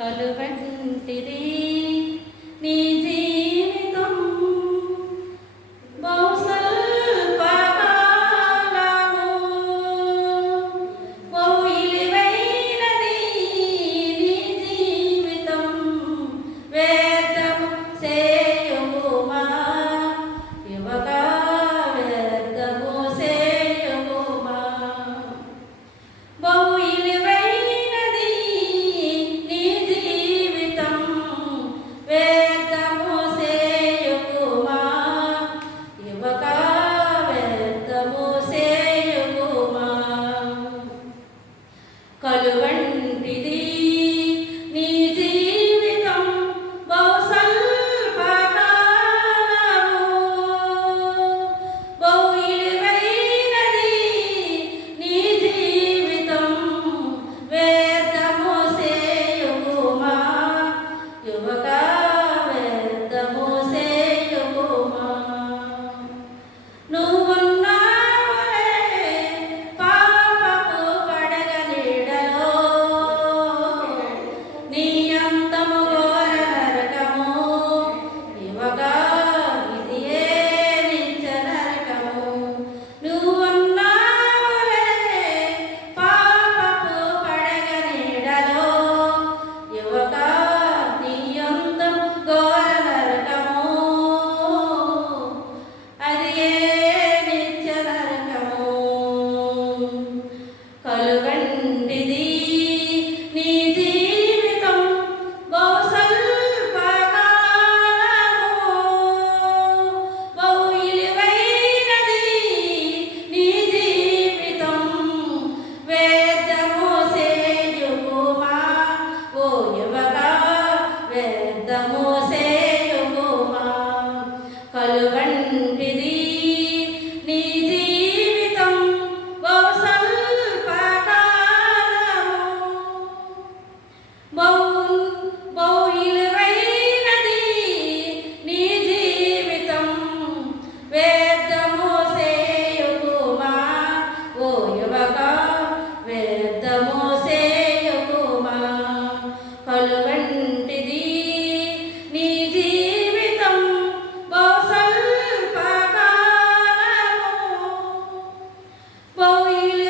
కలువంటిది నీ జీవితం బహు స్వల్పకాలము బహు విలువైనది నీ జీవితం వ్యర్థము చేయకుమా యువక వ్యర్థము చేయకుమా బహు విలువైనది నీ జీవితం వ్యర్థము చేయకుమా యువక వ్యర్థము చేయకుమా కలువంటిది నీ జీవితం బహు స్వల్పకాలము బహు విలువైనది నీ జీవితం వ్యర్థము చేయకుమా యువక వ్యర్థము చేయకుమా నువ్వున్నావులే పాపపు పడగ నీడలో నీ అంతము ఘోర నరకము యువక ఇదియే నిత్య నరకము నువ్వున్నావులే పాపపు పడగ నీడలో యువక నీ అంతము ఘోర నరకము అదియే నిత్య నరకము కలువంటిది నీ జీవితం బహు స్వల్పకాలము బహు విలువైనది నీ జీవితం వ్యర్థము చేయకుమా ఓ యువక వ్యర్థము చేయకుమా కలువంటిది నీ జీవితం బహు స్వల్పకాలము బహు విలువైనది నీ జీవితం వ్యర్థము చేయకుమా ఓ యువక వ్యర్థము చేయకుమా కలువంటిది నీ జీవితం బహు స్వల్పకాలము బహు విలువైనది నీ జీవితం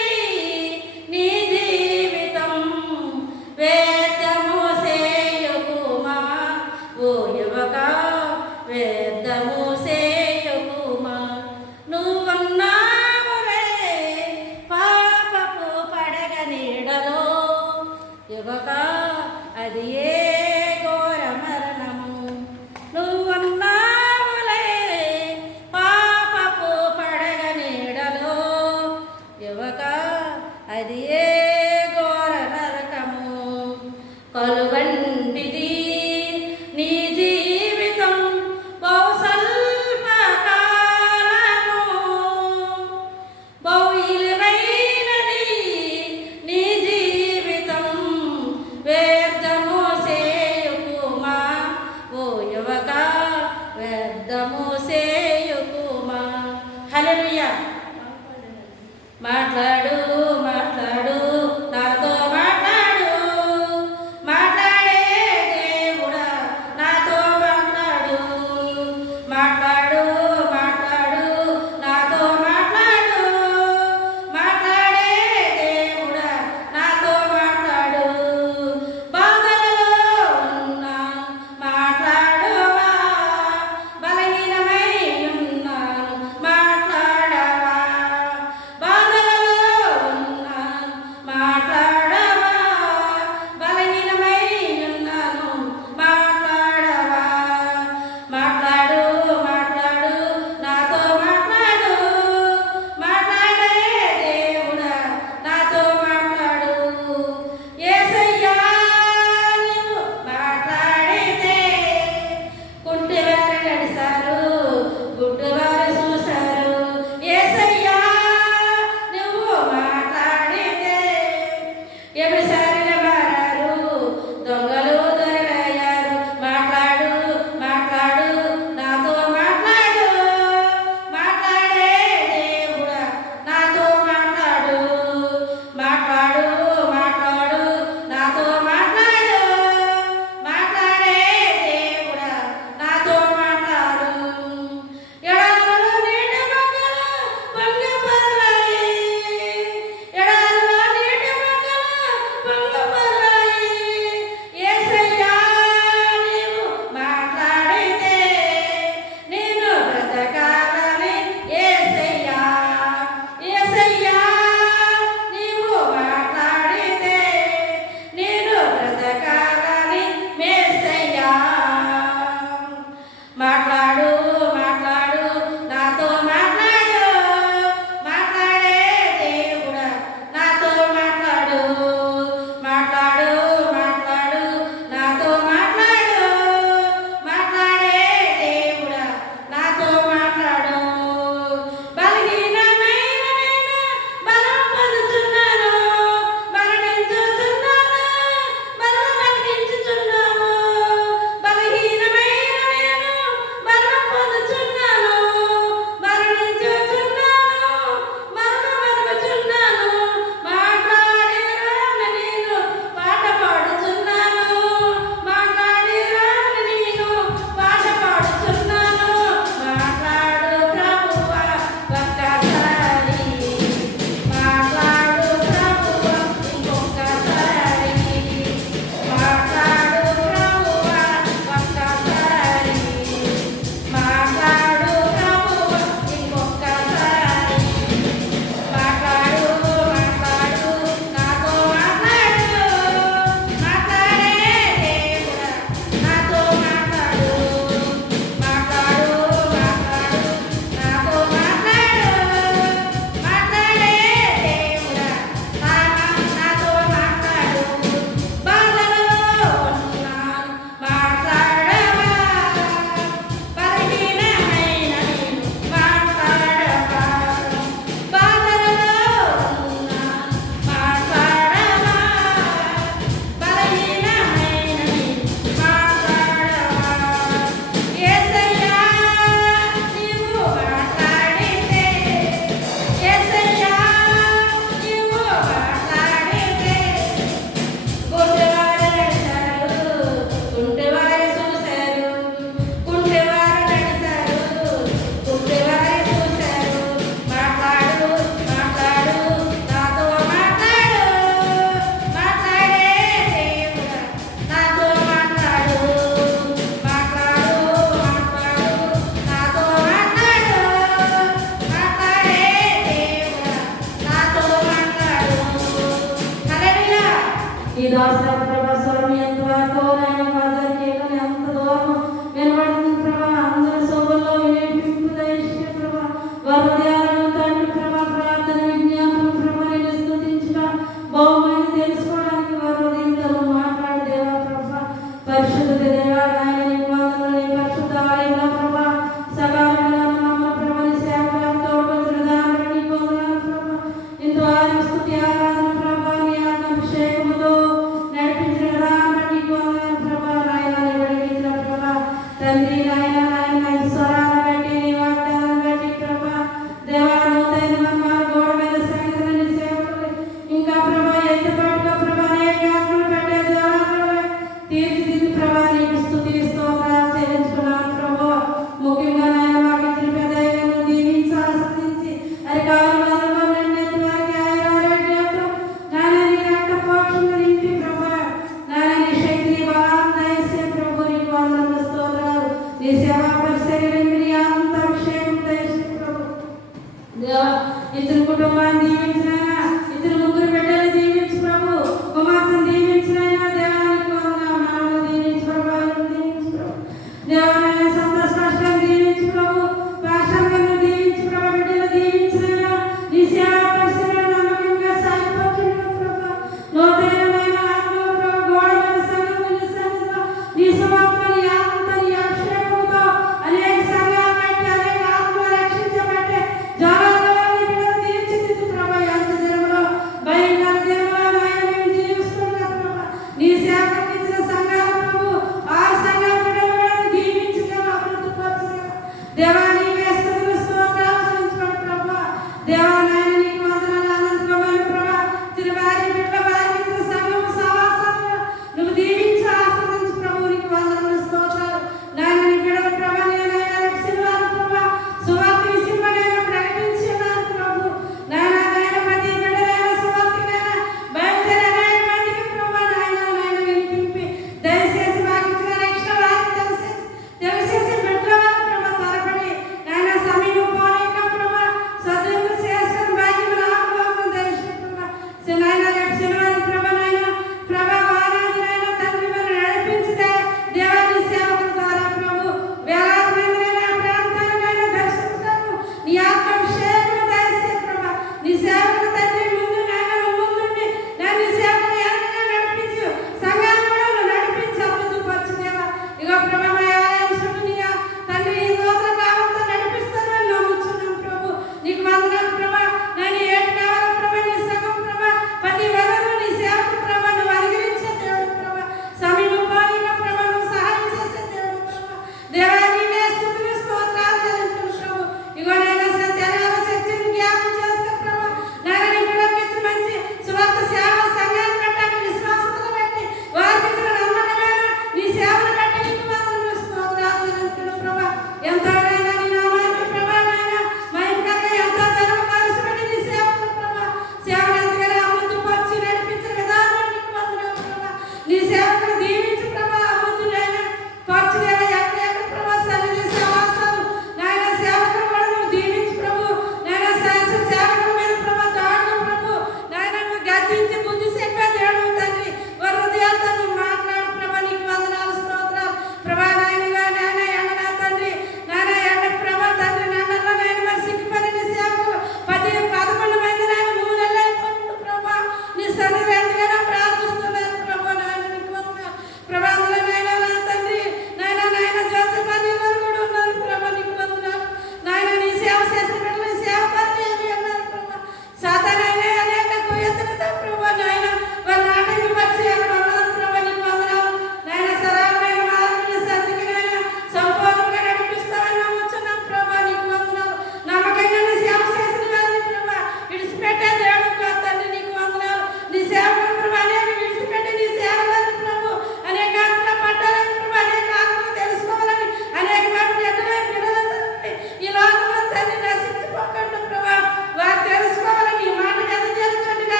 వ్యర్థము చేయకుమా యువక వ్యర్థము చేయకుమా కలువంటిది నీ జీవితం బహు స్వల్పకాలము బహు విలువైనది నీ జీవితం వ్యర్థము చేయకుమా యువక వ్యర్థము చేయకుమా నువ్వున్నావులే పాపపు పడగ నీడలో యువక అది ఏ ఘోర మరణము నువ్వున్నావులే పాపపు పడగ నీడలో యువక అది ఏ ఘోర నరకము కలువంటిది నీ జీవితం బహు స్వల్పకాలము బహు విలువైనది నీ జీవితం వ్యర్థము ఈ దాసుల ప్రభా స్వరం ఎంతవరకు నాయన వారికి ఎంత దూరం వినబడుతుంది ప్రభా అందరి సోబల్లో వినేపింపు దయచేసి ప్రభా వారి హృదయాలను తండ్రి ప్రభా ప్రార్థన విజ్ఞాపన ప్రభా నేను స్తుతించడం బహుమని తెలుసుకోవడానికి వారి హృదయంతో మాట్లాడు దేవా ప్రభా పరిశుద్ధ దేవా నాయన నీకు వందనాలు నీ పరిశుద్ధ ఆలయంలో ప్రభా సకాలంలో మమ్మల్ని ప్రభా నీ సేవకులతో ప్రధాన నీకు వందనాలు ప్రభా ఇంత వారి స్తుతి ఆరాధన ప్రభా నీ ఆత్మాభిషేకముతో నడిపించిన రామ నీకు వందనాలు ప్రభా నాయన నిలబడిన ప్రభా తండ్రి నాయన నాయన స్వరాన్ని బట్టి నీ వాగ్దానాన్ని బట్టి ప్రభా దేవా నూతన మమ్మ గోడ మీద సంగతులని సేవకులు ఇంకా ప్రభా ఎత్తుపట్టుకో ప్రభా అనేక ఆత్మలు పెట్టే ద్వారా తీర్చిదిద్ది ప్రభా నీకు స్తుతి స్తోత్రాలు చెల్లించుకున్నాను ప్రభా ముఖ్యంగా నాయన మాకు ఇచ్చిన పెద్దయ్యను దీవించి ఆస్వాదించి అరికాలు వదలు నన్నెత్తి వారికి ఆరోగ్యంతో నాయన నీ రక్త పోషణ నింపి ప్రభా నాయన నీ శక్తి బలాన్ని దయచే ప్రభు నీకు వందనాలు స్తోత్రాలు నీ సేవా పరిచర్యలకు నీ ఆత్మాభిషేకం దయచే ప్రభు దేవా ఇతని కుటుంబాన్ని దీవించిన ఇతని ముగ్గురు బిడ్డలు దీవించు ప్రభు కుమార్తెను దీవించిన దేవానికి వందనాలు మనము దీవించు ప్రభావం దీవించు ప్రభు దేవాలయ సంతోష కష్టాన్ని దీవించు ప్రభు పాఠశాలను దీవించు ప్రభు బిడ్డలు దీవించిన నీ సేవా పరిచర్యలు నమ్మకంగా సాగిపోతున్న ప్రభు నూతనమైన ఆత్మలో ప్రభు గోడ మీద సంగతులు సన్నిధిలో నీ సువార్త నీ ఆత్మతో నీ అభిషేకంతో అనేక సంఘాలు కట్టి అనేక ఆత్మలు రక్షించబట్టే జాగ్రత్తగా బిడ్డలు తీర్చిదిద్దు ప్రభు ఎంత దినములో భయంకర దినములో నాయన మేము జీవిస్తున్నాం ప్రభు నీ సేవకు ఇచ్చిన సంఘాలు ప్రభు ఆ సంఘాల బిడ్డలను దీవించుగా అభివృద్ధి పరచుగా దేవా నీకే స్తుతులు స్తోత్రాలు చెల్లించుకోండి ప్రభు దేవా నాయన నీకు వందనాలు అనంతమైన ప్రభు తిరు వారి బిడ్డల వారికి ఇచ్చిన సంఘము సహవాసంలో నువ్వు దీవించి ఆస్వాదించు ప్రభు నీకు వందనాలు స్తోత్రాలు నాయన నీ బిడ్డల ప్రభు నేను రక్షణ వారు ప్రభు సువార్త విషయంలో నేను ప్రకటించున్నాను ప్రభు నాయన నాయన ప్రతి బిడ్డలైన సువార్తకైనా బయలుదేరి అనేక మందికి ప్రభు నాయన నాయన వినిపింపి దయచేసి మాకు ఇచ్చిన రక్షణ వారికి తెలిసేసి బిడ్డల వారు ప్రభు త్వరపడి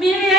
మేము